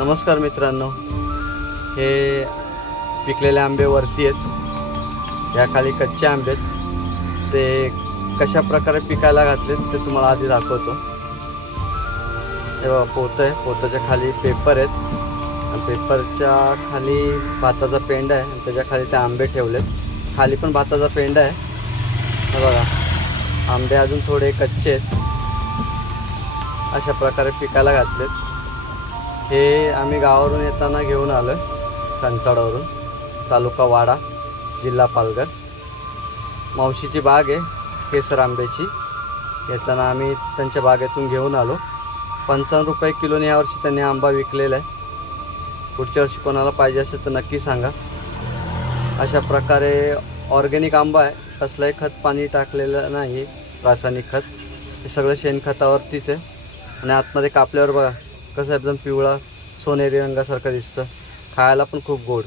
नमस्कार मित्रांनो, हे पिकलेले आंबे वरती आहेत, या खाली कच्चे आंबे आहेत। ते कशा प्रकारे पिकायला घातलेत ते तुम्हाला आधी दाखवतो। हे बघा, पोतं आहे, पोताच्या खाली पेपर आहेत आणि पेपरच्या खाली भाताचा पेंडा आहे आणि त्याच्या खाली ते आंबे ठेवलेत। खाली पण भाताचा पेंडा आहे। हे बघा, आंबे अजून थोडे कच्चे आहेत, अशा प्रकारे पिकायला घातलेत। हे आम्ही गावावरून येताना घेऊन आलो, कंचाडवरून, तालुका वाडा, जिल्हा पालघर। मावशीची बाग आहे केसर आंब्याची, येताना आम्ही त्यांच्या बागेतून घेऊन आलो। 55 रुपये किलोने यावर्षी त्यांनी आंबा विकलेला आहे। पुढच्या वर्षी कोणाला पाहिजे असेल तर नक्की सांगा। अशा प्रकारे ऑर्गॅनिक आंबा आहे, कसलंही खत पाणी टाकलेलं नाही, रासायनिक खत, हे सगळं शेणखतावरतीच आहे। आणि आतमध्ये कापल्यावर बघा कसं एकदम पिवळा सोनेरी रंगासारखं दिसतं, खायला पण खूप गोड।